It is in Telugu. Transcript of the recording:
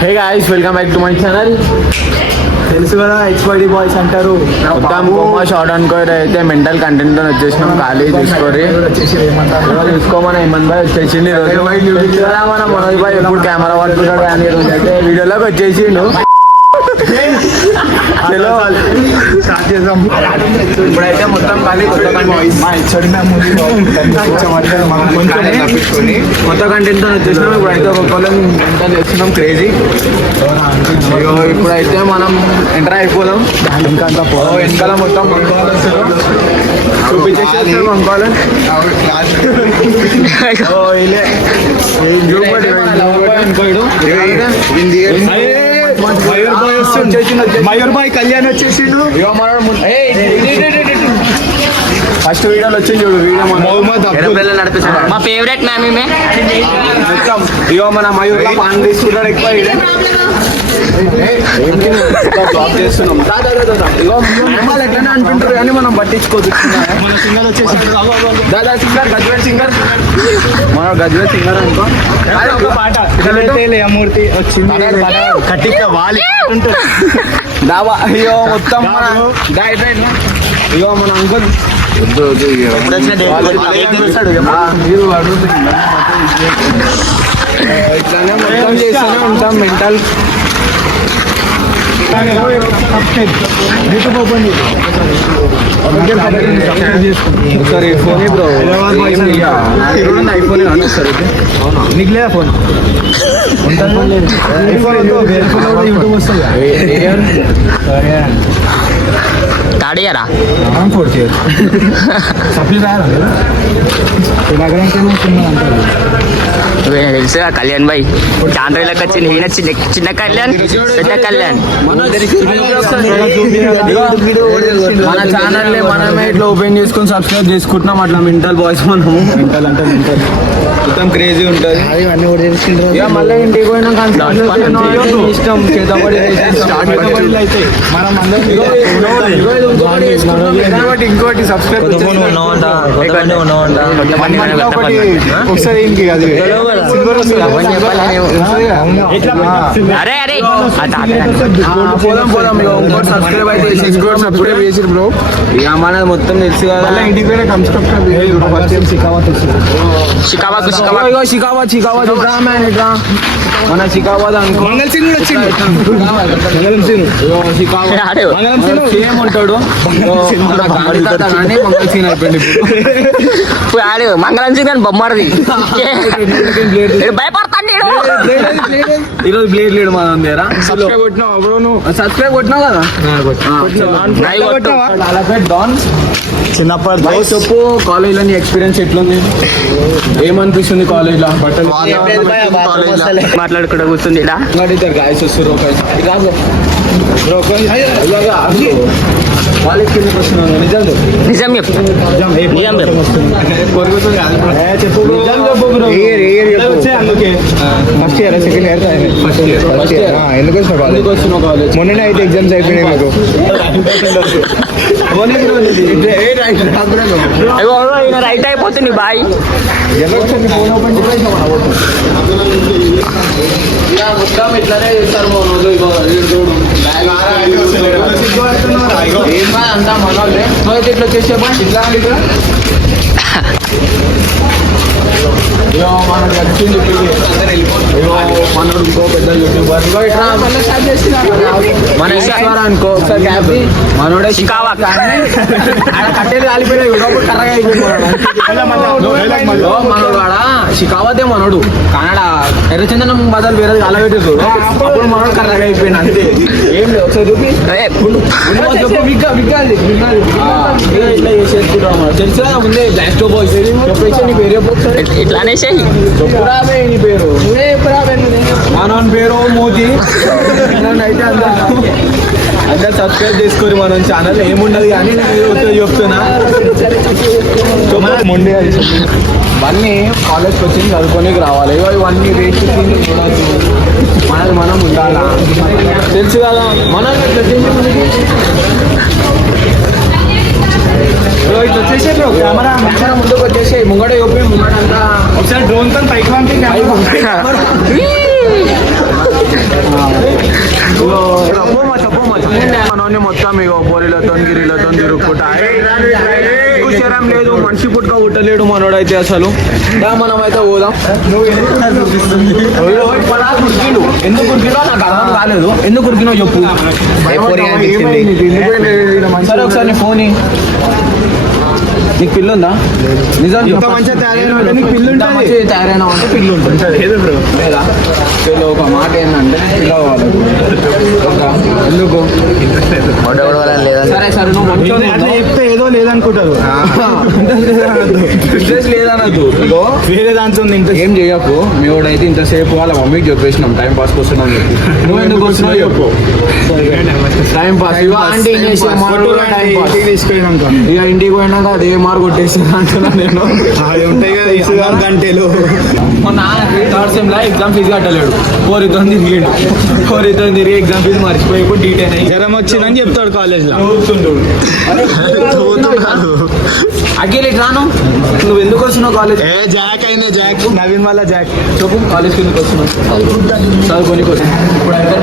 Hey guys, welcome back to my channel. తెలుసు కదా హెచ్వైడి బాయ్స్ అంటారు. మొత్తం కోమా షార్ట్ అనుకోరు అయితే మెంటల్ కంటెంట్ తో వచ్చేసినాం. ఖాళీ చూసుకోరి చూసుకోమని ఏమన్నా వచ్చేసింది. మన మనోజ్ బాయ్ ఎప్పుడు కెమెరా పట్టుకుంటాడు కానీ అయితే వీడియోలోకి వచ్చేసిండు. ఇప్పుడైతే మొత్తం ఖాళీ కొత్త కంటెంట్ తో వచ్చేసినాం. ఇప్పుడైతే ఒక్కొక్కరు మెంటల్ చేస్తున్నాం క్రేజీ. ఇప్పుడైతే మనం ఎంటర్ అయిపోదాం. వెనకాల మొత్తం చూపించేసి వంకాలం మయూర్ బాయ్ కళ్యాణ్ వచ్చేసిండు. ఫస్ట్ వీడియోలో వచ్చింది చూడు. వీడియో మా ఫేవరెట్ మ్యామ్ ఇగో మన మయూర్ పాన్ తీసుకుంటాడు ఎక్కువ. చేస్తున్నాం ఎట్లనే అంటుంటారు కానీ మనం పట్టించుకోవచ్చు. మన సింగర్ వచ్చేసిండు. దాదా సింగర్, గజ్వేల్ సింగర్, మన గజ్వేల్ సింగర్ అనుకో. మూర్తి వచ్చింది. కట్టిక వాలి దావా అయ్యో మొత్తం మన అయ్యో మన అంకుల్ ఇట్లానే మొత్తం చేస్తూనే ఉంటాం మెంటల్. ఒకసారి ఫోన్ బ్రో, ఐఫోన్ వస్తారు. నీకు లేదా ఫోన్? యూట్యూబ్ వస్తుంది. తాడియారా తెలుసు కళ్యాణ్ బాయ్ చాంద్రలకు వచ్చింది. ఈయన చిన్న కళ్యాణ్, పెద్ద కళ్యాణ్. మన ఛానల్ మనమే ఇట్లా ఓపెన్ చేసుకుని సబ్స్క్రైబ్ చేసుకుంటున్నాం. అట్లా మెంటల్ బాయ్స్ మనము. మెంటల్ అంటే మెంటల్ మొత్తం క్రేజీ ఉంటుంది. మళ్ళీ ఇంటికి పోయినాక ఇష్టం చేతబడి ఇంకోటి సబ్స్క్రైబ్ ఒకసారి అరే అరే పోదాం ఇంకోటి సబ్స్క్రైబ్ అయితే సబ్స్క్రైబ్ చేసి బ్రో. ఇక మనది మొత్తం తెలుసు కదా. ఇంటికి పోయినా షికాబాద్ మన షికాబాద్ అనుకో. సేమ్ ఉంటాడు కానీ మంగళ సీన్ అయిపోయింది. మంగళం సింగ్ అని బొమ్మది భయపడతాండి. ఈరోజు బ్లేడ్ లేడు మన దగ్గర. సబ్స్క్రైబ్ కొట్టినావు కదా. చిన్నప్పటి చెప్పు, కాలేజ్ లో నీ ఎక్స్పీరియన్స్ ఎట్లుంది? ఏమనిపిస్తుంది కాలేజ్ లో? బట్టలు మాట్లాడుకుంటూ కూర్చుంది ఇలా ఇద్దరు గాయస్ వస్తారు. వాళ్ళకి నిజం నిజం చెప్పు. అందుకే ఫస్ట్ ఇయర్ సెకండ్ ఇయర్ ఎందుకు వచ్చిన కాలేజ్? మొన్ననే అయితే ఎగ్జామ్స్ అయిపోయినాయి మాకు. రైట్ అయిపోతుంది బాయ్. మొత్తం ఇట్లానే చేస్తారు అంతా మనోళ్ళే. అయితే ఇట్లా చేసేపా ఇట్లా మనకు వచ్చింది. మనోడు ఇంకో పెద్ద యూట్యూబర్ మన ఈశ్వర్ అనుకో. ఒకసారి క్యాప్ మనోడే కట్టేది కాలిపోయినా కర్రగా అయిపోయింది. మనోడు ఆడ షికావతే మనోడు కన్నడ ఎర్రచందనం బదులు వేరేది అలబెట్టదు. అప్పుడు మనోడు కర్రగా అయిపోయింది అంతే. ఏం లేదు. ఒకసారి చూపి ఇట్లా చేసేసుకుంటాం. తెలుసా ముందే బ్లాక్ స్టోప్ చెప్పేసి నీ పేరు ఇట్లానే చెప్పురాబే. నీ పేరు మనోని పేరు మోతి. అయితే అందరు సబ్స్క్రైబ్ చేసుకోరు మన ఛానల్. ఏముండదు కానీ నేను చెప్తున్నా. మొండి ఇవన్నీ కాలేజ్కి వచ్చి చదువుకోనికి రావాలి. ఇవన్నీ రేట్ చూడద్దు. మనది మనం ఉండాలా తెలుసు కదా. మనం ఇట్లా వచ్చేసే బ్రో. కెమెరా ముందుకు వచ్చేసి ముంగడ చూపి ముంగడంతా ఒకసారి డ్రోన్ తో పైకి పంపి అవన్నీ మొత్తం ఇక పోలీలతో గిరిలతో తిరుగుకుంటా శరం లేదు, మనిషి పుట్టుక పుట్టలేడు మనోడైతే అసలు. మనం అయితే పోదాం. ఎందుకు ఉరికినో నాకు అర్థం కాలేదు. ఎందుకు ఉరికినో చెప్పు. సరే ఒకసారి నీ ఫోన్ నీకు పిల్లు ఉందా? నిజం తయారైన అంటే పిల్లు ఉంటుంది లేదా? ఒక మాట ఏంటంటే పిల్లవాలి. ఎందుకు సరే సరే నువ్వు చెప్తే ఏదో లేదనుకుంటారు. ఇంట్రెస్ట్ లేదనద్దు. ఇగో వేరే దాంట్లో ఏం చేయకు. మేవుడైతే ఇంతసేపు వాళ్ళ మమ్మీకి చెప్పేసినాం టైం పాస్ వస్తున్నాం చెప్పి. నువ్వు ఎందుకు వస్తున్నావు చెప్పు. టైం పాస్ ఆంటీ ఏం చేసే తీసుకెళ్ళినాక ఇక ఇంటికి పోయినాక అదే మార్క్ కొట్టేసి అంటున్నా నేను. ఉంటాయి కదా గంటలు. మొన్న థర్డ్ సెమ్ లా ఎగ్జామ్ ఫీజు కట్టలేడు. 4 ఇద్దరు తిరిగిండు. 4 ఇద్దరు తిరిగి ఎగ్జామ్ ఫీజు మర్చిపోయి డీటెయిన్ అయ్యి జ్వరం వచ్చిందని చెప్తాడు కాలేజ్ లో. అఖిల్ ఇటు రాను. నువ్వు ఎందుకు వస్తున్నావు కాలేజ్? జాక్ అయినా జాక్ నవీన్ వాళ్ళ జాక్. చెప్పు కాలేజ్కి ఎందుకు వస్తున్నావు? చదువుకొని ఇప్పుడు అయితే